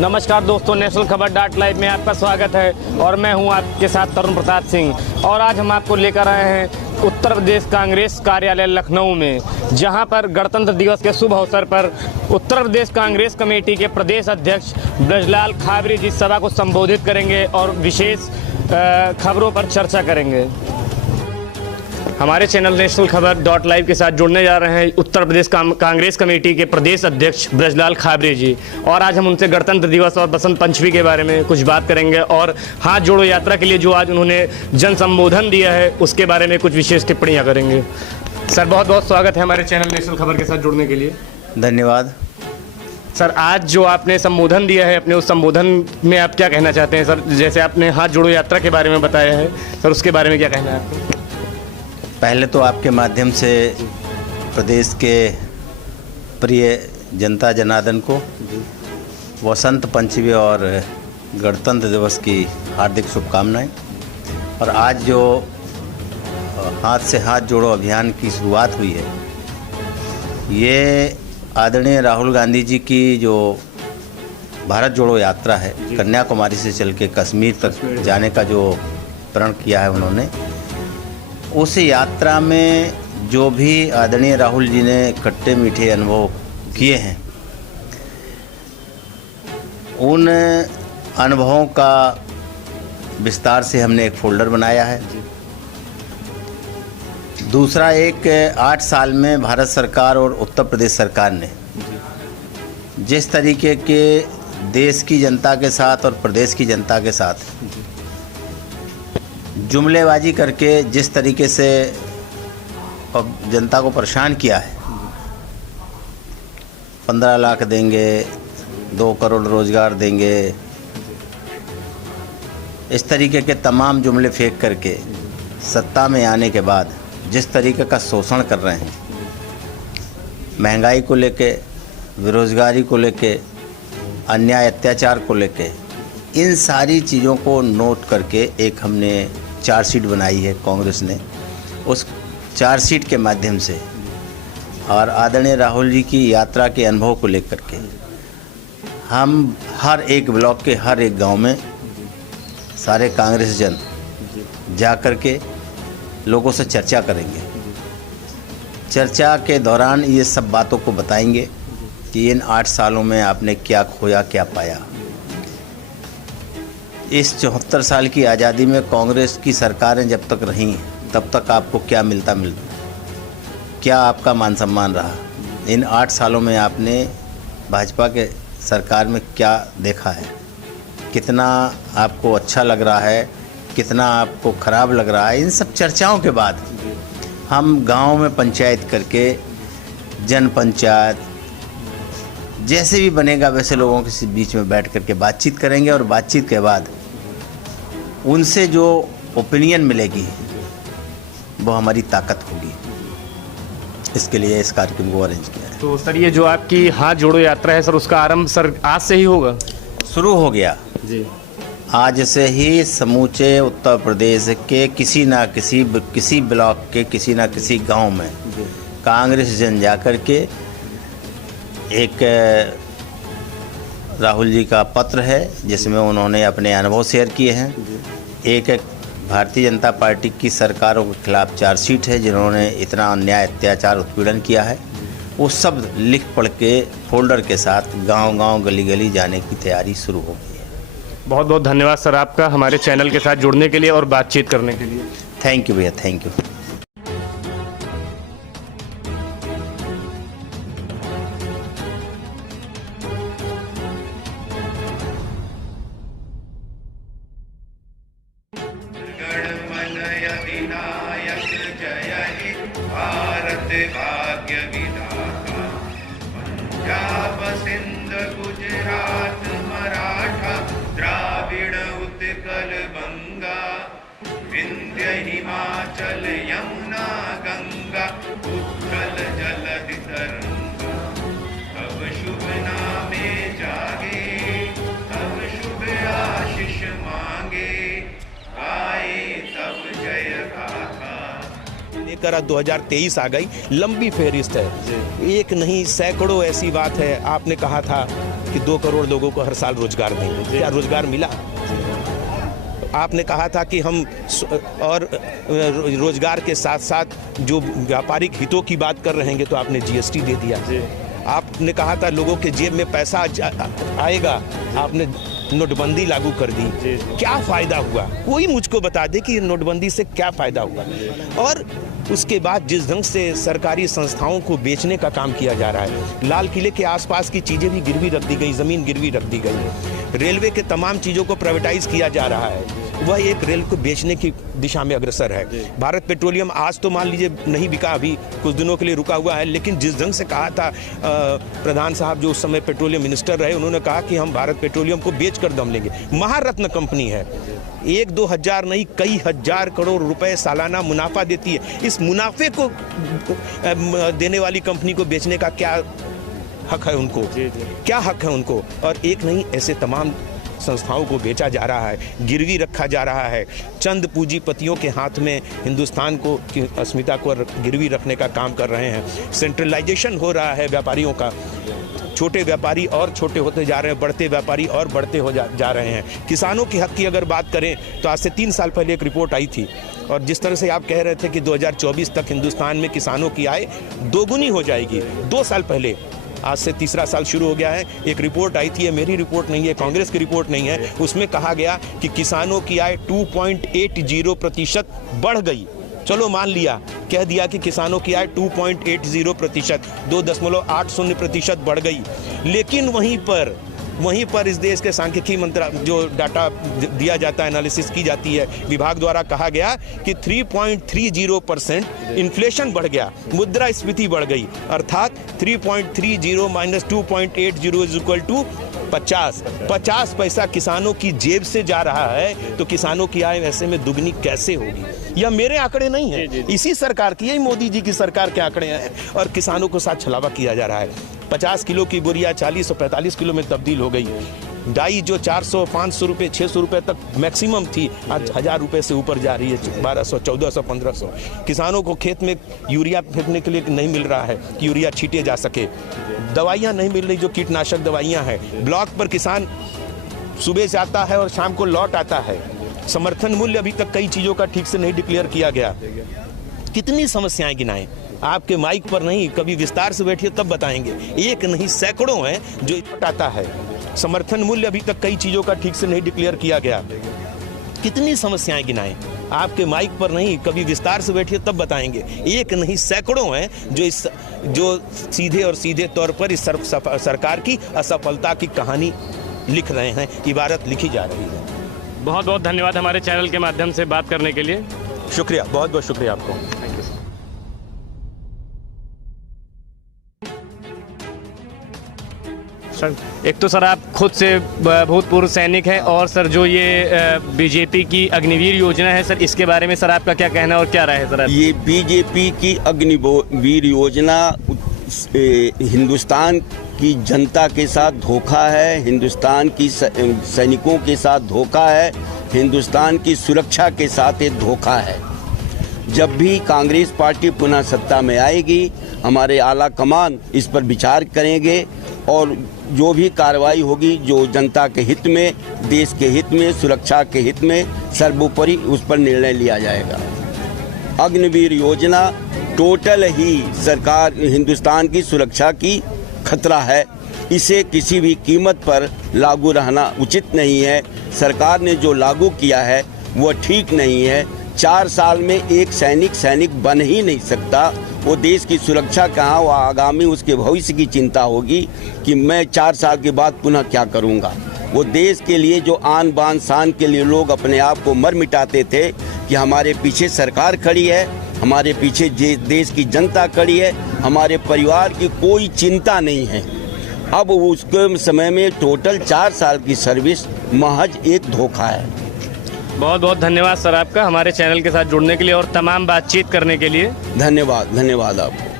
नमस्कार दोस्तों, नेशनल खबर .लाइव में आपका स्वागत है और मैं हूं आपके साथ तरुण प्रसाद सिंह। और आज हम आपको लेकर आए हैं उत्तर प्रदेश कांग्रेस कार्यालय लखनऊ में, जहां पर गणतंत्र दिवस के शुभ अवसर पर उत्तर प्रदेश कांग्रेस कमेटी के प्रदेश अध्यक्ष ब्रजलाल खाबरी जी सभा को संबोधित करेंगे और विशेष खबरों पर चर्चा करेंगे। हमारे चैनल नेशनल खबर .लाइव के साथ जुड़ने जा रहे हैं उत्तर प्रदेश कांग्रेस कमेटी के प्रदेश अध्यक्ष ब्रजलाल खाबरी जी, और आज हम उनसे गणतंत्र दिवस और बसंत पंचमी के बारे में कुछ बात करेंगे और हाथ जोड़ो यात्रा के लिए जो आज उन्होंने जन संबोधन दिया है उसके बारे में कुछ विशेष टिप्पणियाँ करेंगे। सर, बहुत बहुत स्वागत है हमारे चैनल नेशनल खबर के साथ जुड़ने के लिए। धन्यवाद सर। आज जो आपने संबोधन दिया है, अपने उस संबोधन में आप क्या कहना चाहते हैं सर? जैसे आपने हाथ जोड़ो यात्रा के बारे में बताया है सर, उसके बारे में क्या कहना है आपको? पहले तो आपके माध्यम से प्रदेश के प्रिय जनता जनार्दन को वसंत पंचमी और गणतंत्र दिवस की हार्दिक शुभकामनाएं। और आज जो हाथ से हाथ जोड़ो अभियान की शुरुआत हुई है, ये आदरणीय राहुल गांधी जी की जो भारत जोड़ो यात्रा है, कन्याकुमारी से चल के कश्मीर तक जाने का जो प्रण किया है उन्होंने, उस यात्रा में जो भी आदरणीय राहुल जी ने खट्टे मीठे अनुभव किए हैं, उन अनुभवों का विस्तार से हमने एक फोल्डर बनाया है। दूसरा, एक 8 साल में भारत सरकार और उत्तर प्रदेश सरकार ने जिस तरीके के देश की जनता के साथ और प्रदेश की जनता के साथ जुमलेबाजी करके जिस तरीके से जनता को परेशान किया है, 15 लाख देंगे, 2 करोड़ रोजगार देंगे, इस तरीके के तमाम जुमले फेंक करके सत्ता में आने के बाद जिस तरीके का शोषण कर रहे हैं, महंगाई को लेके, बेरोजगारी को लेके, अन्याय अत्याचार को लेके, इन सारी चीज़ों को नोट करके एक हमने चार्जशीट बनाई है कांग्रेस ने। उस चार्जशीट के माध्यम से और आदरणीय राहुल जी की यात्रा के अनुभव को लेकर के हम हर एक ब्लॉक के हर एक गांव में सारे कांग्रेस जन जा कर के लोगों से चर्चा करेंगे। चर्चा के दौरान ये सब बातों को बताएंगे कि इन 8 सालों में आपने क्या खोया, क्या पाया। इस 74 साल की आज़ादी में कांग्रेस की सरकारें जब तक रहीं तब तक आपको क्या मिलता, क्या आपका मान सम्मान रहा। इन 8 सालों में आपने भाजपा के सरकार में क्या देखा है, कितना आपको अच्छा लग रहा है, कितना आपको ख़राब लग रहा है। इन सब चर्चाओं के बाद हम गांव में पंचायत करके, जन पंचायत जैसे भी बनेगा वैसे लोगों के बीच में बैठ करके बातचीत करेंगे और बातचीत के बाद उनसे जो ओपिनियन मिलेगी वो हमारी ताकत होगी। इसके लिए इस कार्यक्रम को अरेंज किया है। तो सर, ये जो आपकी हाथ जोड़ो यात्रा है सर, उसका आरंभ सर आज से ही होगा? शुरू हो गया जी। आज से ही समूचे उत्तर प्रदेश के किसी ब्लॉक के किसी ना किसी गांव में कांग्रेस जन जाकर के एक राहुल जी का पत्र है जिसमें उन्होंने अपने अनुभव शेयर किए हैं। एक भारतीय जनता पार्टी की सरकारों के खिलाफ चार्जशीट है जिन्होंने इतना अन्याय अत्याचार उत्पीड़न किया है। वो सब लिख पढ़ के फोल्डर के साथ गांव-गांव गली-गली जाने की तैयारी शुरू हो गई है। बहुत बहुत धन्यवाद सर आपका हमारे चैनल के साथ जुड़ने के लिए और बातचीत करने के लिए। थैंक यू भैया, थैंक यू। भाग्य विधाता पंजाब सिंध गुजरात मराठा द्राविड़ उत्कल बंगा विंध्य हिमाचल यमुना गंगा उत्कल जलधि तरंगा तब शुभ नामे जागे तब शुभ आशीष मांगे गाए तब जय गाथा। लेकर 2023 आ गई, लंबी फहरिस्त है। एक नहीं सैकड़ों ऐसी बात है। आपने कहा था कि 2 करोड़ लोगों को हर साल रोजगार देंगे, क्या रोजगार मिला? आपने कहा था कि हम और रोजगार के साथ साथ जो व्यापारिक हितों की बात कर रहे हैं, तो आपने जीएसटी दे दिया। आपने कहा था लोगों के जेब में पैसा आएगा, आपने नोटबंदी लागू कर दी। क्या फायदा हुआ? कोई मुझको बता दे कि नोटबंदी से क्या फायदा हुआ। और उसके बाद जिस ढंग से सरकारी संस्थाओं को बेचने का काम किया जा रहा है, लाल किले के आसपास की चीजें भी गिरवी रख दी गई, जमीन गिरवी रख दी गई, रेलवे के तमाम चीजों को प्राइवेटाइज किया जा रहा है, वह एक रेल को बेचने की दिशा में अग्रसर है। भारत पेट्रोलियम आज तो मान लीजिए नहीं बिका, अभी कुछ दिनों के लिए रुका हुआ है, लेकिन जिस ढंग से कहा था प्रधान साहब जो उस समय पेट्रोलियम मिनिस्टर रहे, उन्होंने कहा कि हम भारत पेट्रोलियम को बेच कर दम लेंगे। महारत्न कंपनी है, 1-2 हजार नहीं कई हजार करोड़ रुपए सालाना मुनाफा देती है। इस मुनाफे को देने वाली कंपनी को बेचने का क्या हक है उनको? क्या हक है उनको? और एक नहीं ऐसे तमाम संस्थाओं को बेचा जा रहा है, गिरवी रखा जा रहा है। चंद पूंजीपतियों के हाथ में हिंदुस्तान को की अस्मिता को गिरवी रखने का काम कर रहे हैं। सेंट्रलाइजेशन हो रहा है व्यापारियों का। छोटे व्यापारी और छोटे होते जा रहे हैं, बढ़ते व्यापारी और बढ़ते हो जा रहे हैं। किसानों के हक की अगर बात करें तो आज से 3 साल पहले एक रिपोर्ट आई थी, और जिस तरह से आप कह रहे थे कि 2024 तक हिंदुस्तान में किसानों की आय दोगुनी हो जाएगी, 2 साल पहले, आज से तीसरा साल शुरू हो गया है, एक रिपोर्ट आई थी, ये मेरी रिपोर्ट नहीं है, कांग्रेस की रिपोर्ट नहीं है, उसमें कहा गया कि किसानों की आय 2.80% बढ़ गई। चलो मान लिया, कह दिया कि किसानों की आय 2.80%, 2.80% बढ़ गई, लेकिन वहीं पर इस देश के सांख्यिकी मंत्रालय जो डाटा दिया जाता है, एनालिसिस की जाती है, विभाग द्वारा कहा गया कि 3.30% इन्फ्लेशन बढ़ गया, मुद्रास्फीति बढ़ गई, अर्थात 3.30 माइनस 2.80 इज इक्वल टू 50 पैसा किसानों की जेब से जा रहा है, तो किसानों की आय ऐसे में दुगनी कैसे होगी? यह मेरे आंकड़े नहीं है, इसी सरकार की, यही मोदी जी की सरकार के आंकड़े हैं, और किसानों को साथ छलावा किया जा रहा है। 50 किलो की बोरिया 40 और 45 किलो में तब्दील हो गई। डाई जो 400, 500 रुपये, 600 रुपये तक मैक्सिमम थी, आज 1000 रुपये से ऊपर जा रही है, 1200, 1400, 1500। किसानों को खेत में यूरिया फेंकने के लिए नहीं मिल रहा है कि यूरिया छीटे जा सके। दवाइयाँ नहीं मिल रही, जो कीटनाशक दवाइयाँ हैं। ब्लॉक पर किसान सुबह से आता है और शाम को लौट आता है। समर्थन मूल्य अभी तक कई चीज़ों का ठीक से नहीं डिक्लेयर किया गया। कितनी समस्याएं गिनाएं, आपके माइक पर नहीं, कभी विस्तार से बैठिए तब बताएंगे। एक नहीं सैकड़ों हैं जो आता है। समर्थन मूल्य अभी तक कई चीज़ों का ठीक से नहीं डिक्लेयर किया गया। कितनी समस्याएं गिनाएं, आपके माइक पर नहीं, कभी विस्तार से बैठिए तब बताएंगे। एक नहीं सैकड़ों हैं जो सीधे और सीधे तौर पर इस सरकार की असफलता की कहानी लिख रहे हैं, इबारत लिखी जा रही है। बहुत बहुत धन्यवाद हमारे चैनल के माध्यम से बात करने के लिए। शुक्रिया, बहुत बहुत शुक्रिया आपको। Thank you. सर, एक तो सर आप खुद से भूतपूर्व सैनिक हैं, और सर जो ये बीजेपी की अग्निवीर योजना है, सर इसके बारे में सर आपका क्या कहना और क्या राय है सर? ये बीजेपी की अग्निवीर योजना हिंदुस्तान की जनता के साथ धोखा है, हिंदुस्तान की सैनिकों के साथ धोखा है, हिंदुस्तान की सुरक्षा के साथ एक धोखा है। जब भी कांग्रेस पार्टी पुनः सत्ता में आएगी, हमारे आला कमान इस पर विचार करेंगे, और जो भी कार्रवाई होगी जो जनता के हित में, देश के हित में, सुरक्षा के हित में, सर्वोपरि उस पर निर्णय लिया जाएगा। अग्निवीर योजना टोटल ही सरकार हिंदुस्तान की सुरक्षा की खतरा है। इसे किसी भी कीमत पर लागू रहना उचित नहीं है। सरकार ने जो लागू किया है वो ठीक नहीं है। 4 साल में एक सैनिक बन ही नहीं सकता। वो देश की सुरक्षा कहाँ, वो आगामी उसके भविष्य की चिंता होगी कि मैं 4 साल के बाद पुनः क्या करूँगा। वो देश के लिए जो आन बान शान के लिए लोग अपने आप को मर मिटाते थे कि हमारे पीछे सरकार खड़ी है, हमारे पीछे देश की जनता खड़ी है, हमारे परिवार की कोई चिंता नहीं है। अब उसके समय में टोटल 4 साल की सर्विस महज एक धोखा है। बहुत बहुत धन्यवाद सर आपका हमारे चैनल के साथ जुड़ने के लिए और तमाम बातचीत करने के लिए। धन्यवाद आपको।